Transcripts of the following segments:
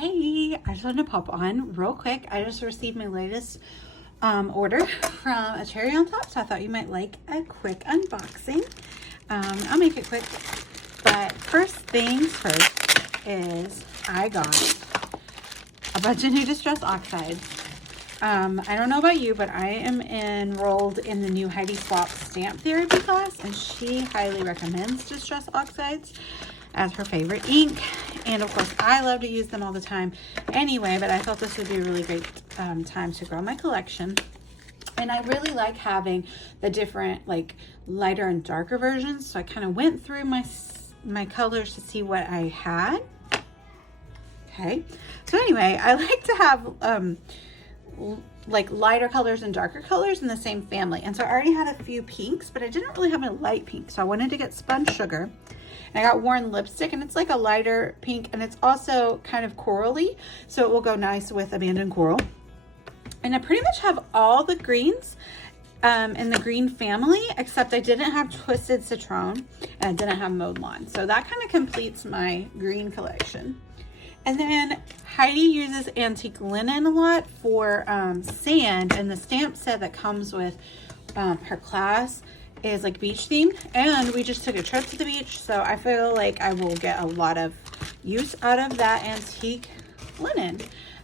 Hey, I just wanted to pop on real quick. I just received my latest order from a Cherry on Top, so I thought you might like a quick unboxing. I'll make it quick, but first things first is I got a bunch of new Distress Oxides. I don't know about you, but I am enrolled in the new Heidi Swap Stamp Therapy class, and she highly recommends Distress Oxides as her favorite ink. And of course, I love to use them all the time anyway, but I thought this would be a really great time to grow my collection. And I really like having the different like lighter and darker versions. So I kind of went through my colors to see what I had. Okay. So anyway, I like to have like lighter colors and darker colors in the same family. And so I already had a few pinks, but I didn't really have a light pink. So I wanted to get Spun Sugar. And I got Worn Lipstick, and it's like a lighter pink, and it's also kind of corally, so it will go nice with Abandoned Coral. And I pretty much have all the greens in the green family, except I didn't have Twisted Citron, and I didn't have Mowed Lawn. So that kind of completes my green collection. And then Heidi uses Antique Linen a lot for sand, and the stamp set that comes with her class is like beach themed, and we just took a trip to the beach, so I feel like I will get a lot of use out of that antique linen.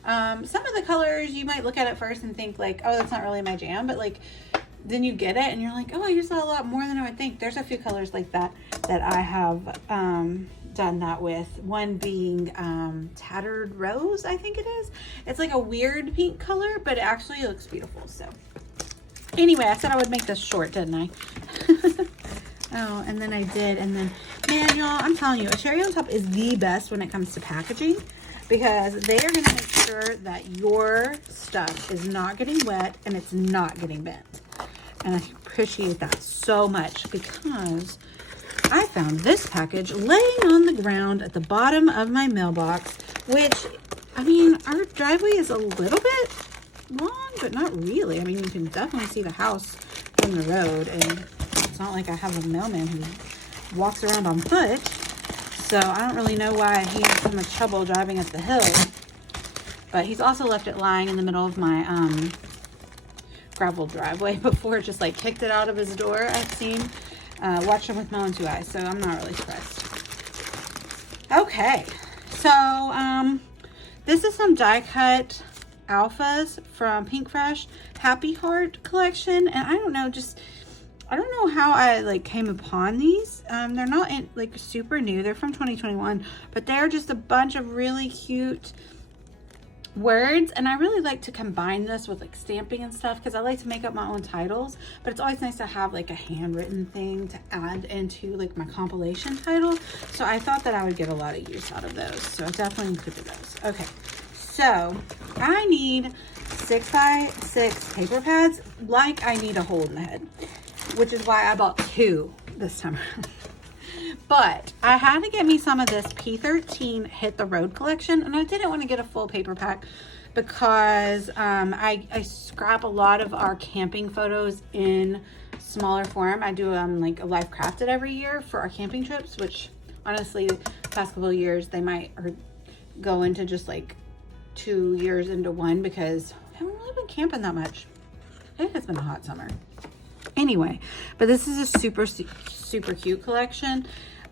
Some of the colors you might look at it first and think like, oh, that's not really my jam, but like then you get it and you're like, oh, I use that a lot more than I would think. There's a few colors like that that I have done that with, one being Tattered Rose, I think it is. It's like a weird pink color, but it actually looks beautiful. So anyway, I said I would make this short, didn't I? Oh, and then I did. And then, man, y'all, I'm telling you, a Cherry on Top is the best when it comes to packaging, because they are going to make sure that your stuff is not getting wet and it's not getting bent. And I appreciate that so much, because I found this package laying on the ground at the bottom of my mailbox, which, I mean, our driveway is a little bit long, but not really. I mean, you can definitely see the house from the road, and it's not like I have a mailman who walks around on foot, so I don't really know why he has so much trouble driving up the hill. But he's also left it lying in the middle of my gravel driveway before, just like kicked it out of his door. I've seen watched him with my own two eyes, so I'm not really surprised. Okay, so this is some die cut alphas from Pink Fresh Happy Heart collection, and I don't know, I don't know how I like came upon these. They're not like super new, they're from 2021, but they're just a bunch of really cute words, and I really like to combine this with like stamping and stuff, because I like to make up my own titles, but it's always nice to have like a handwritten thing to add into like my compilation title. So I thought that I would get a lot of use out of those, so I definitely included those. Okay, so I need 6x6 paper pads, like I need a hole in the head, which is why I bought 2 this time around. But I had to get me some of this P13 Hit the Road collection, and I didn't want to get a full paper pack because I scrap a lot of our camping photos in smaller form. I do like a Life Crafted every year for our camping trips, which honestly the past couple of years they might go into just like 2 years into one, because I haven't really been camping that much. I think it's been a hot summer. Anyway, but this is a super cute collection.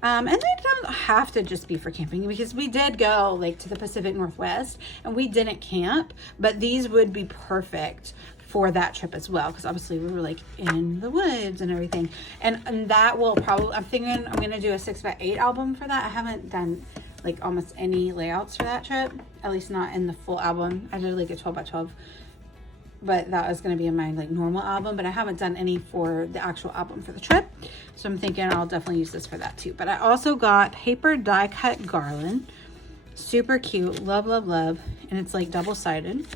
And they don't have to just be for camping, because we did go like to the Pacific Northwest and we didn't camp, but these would be perfect for that trip as well, because obviously we were like in the woods and everything. And that will probably, I'm thinking I'm going to do a 6x8 album for that. I haven't done like almost any layouts for that trip, at least not in the full album. I did like a 12x12, but that was going to be in my like normal album, but I haven't done any for the actual album for the trip. So I'm thinking I'll definitely use this for that too. But I also got paper die cut garland, super cute, love, love, love. And it's like double-sided.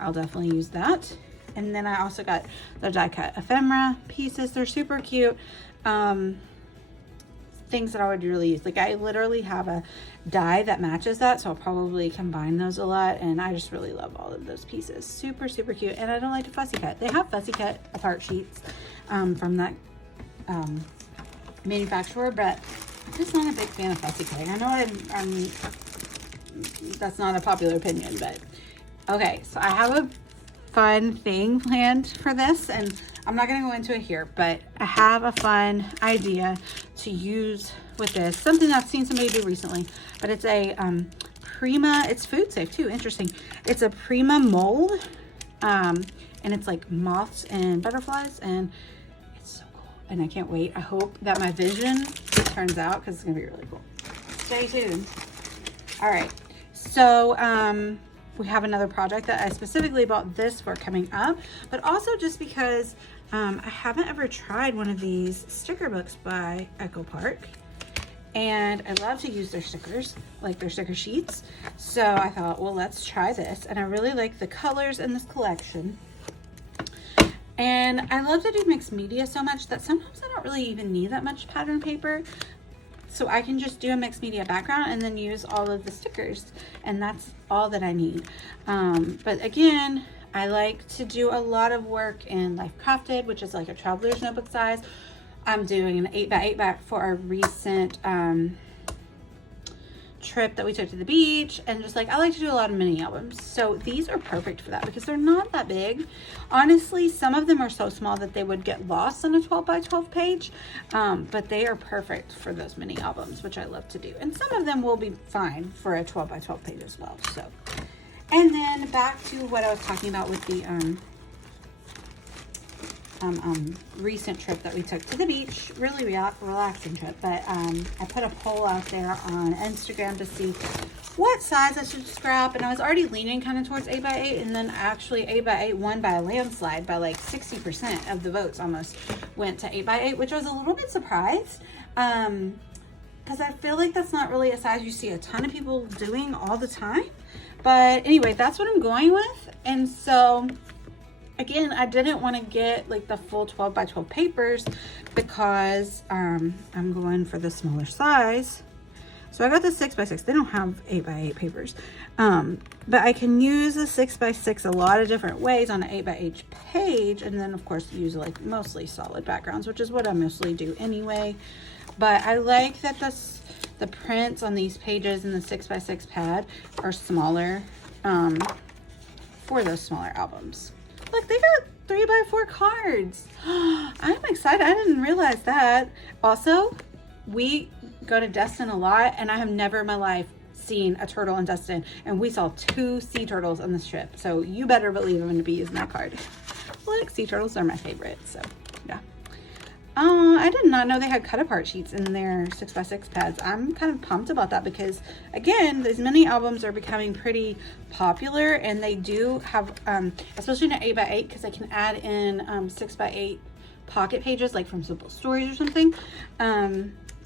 I'll definitely use that. And then I also got the die cut ephemera pieces. They're super cute. Things that I would really use. Like I literally have a die that matches that, so I'll probably combine those a lot, and I just really love all of those pieces. Super cute. And I don't like to fussy cut. They have fussy cut apart sheets from that manufacturer, but I'm just not a big fan of fussy cutting. I know I'm that's not a popular opinion, but okay. So I have a fun thing planned for this, and I'm not going to go into it here, but I have a fun idea to use with this, something I've seen somebody do recently, but it's a Prima, it's food safe too, interesting. It's a Prima mold, and it's like moths and butterflies, and it's so cool, and I can't wait. I hope that my vision turns out, because it's gonna be really cool. Stay tuned. All right, so we have another project that I specifically bought this for coming up, but also just because I haven't ever tried one of these sticker books by Echo Park, and I love to use their stickers, like their sticker sheets. So I thought, well, let's try this. And I really like the colors in this collection. And I love to do mixed media so much that sometimes I don't really even need that much pattern paper. So I can just do a mixed media background and then use all of the stickers. And that's all that I need. But again, I like to do a lot of work in Life Crafted, which is like a traveler's notebook size. I'm doing an 8x8 back for our recent trip that we took to the beach, and just like I like to do a lot of mini albums, so these are perfect for that because they're not that big. Honestly, some of them are so small that they would get lost on a 12x12 page, but they are perfect for those mini albums, which I love to do, and some of them will be fine for a 12x12 page as well. So, and then back to what I was talking about with the recent trip that we took to the beach, really relaxing trip, but I put a poll out there on Instagram to see what size I should scrap, and I was already leaning kind of towards 8x8, and then actually 8x8 won by a landslide by like 60% of the votes almost went to 8x8, which I was a little bit surprised, because I feel like that's not really a size you see a ton of people doing all the time. But anyway, that's what I'm going with. And so again, I didn't want to get like the full 12x12 papers because I'm going for the smaller size. So I got the 6x6. They don't have 8x8 papers. But I can use the 6x6 a lot of different ways on an 8x8 page. And then of course use like mostly solid backgrounds, which is what I mostly do anyway. But I like that the prints on these pages in the 6x6 pad are smaller for those smaller albums. Look, they got 3x4 cards. I'm excited. I didn't realize that. Also, we go to Destin a lot, and I have never in my life seen a turtle in Destin. And we saw 2 sea turtles on this trip. So you better believe I'm going to be using that card. Look, sea turtles are my favorite. So, yeah. I did not know they had cut apart sheets in their 6x6 pads. I'm kind of pumped about that because, again, these mini albums are becoming pretty popular, and they do have, especially in an 8x8, because I can add in 6x8 pocket pages, like from Simple Stories or something.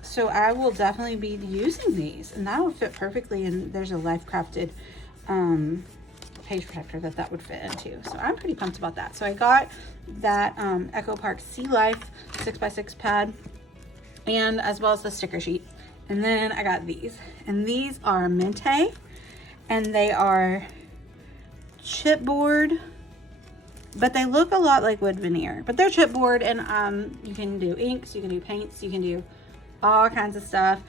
So I will definitely be using these, and that will fit perfectly. And there's a Life Crafted page protector that would fit into. So I'm pretty pumped about that. So I got that Echo Park Sea Life 6x6 pad, and as well as the sticker sheet. And then I got these, and these are Mente, and they are chipboard, but they look a lot like wood veneer, but they're chipboard, and you can do inks, you can do paints, you can do all kinds of stuff.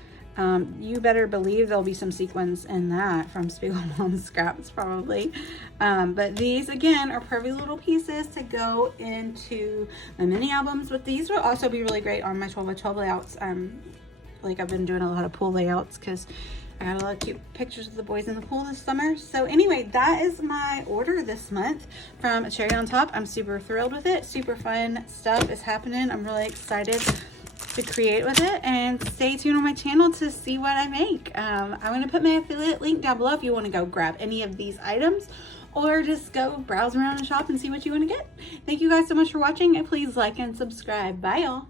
You better believe there'll be some sequins in that from Spiegelmom scraps probably. But these again are perfect little pieces to go into my mini albums, but these will also be really great on my 12x12 layouts. Like I've been doing a lot of pool layouts because I got a lot of cute pictures of the boys in the pool this summer. So anyway, that is my order this month from Cherry on Top. I'm super thrilled with it. Super fun stuff is happening. I'm really excited to create with it, and stay tuned on my channel to see what I make. I'm going to put my affiliate link down below if you want to go grab any of these items, or just go browse around and shop and see what you want to get. Thank you guys so much for watching, and please like and subscribe. Bye y'all.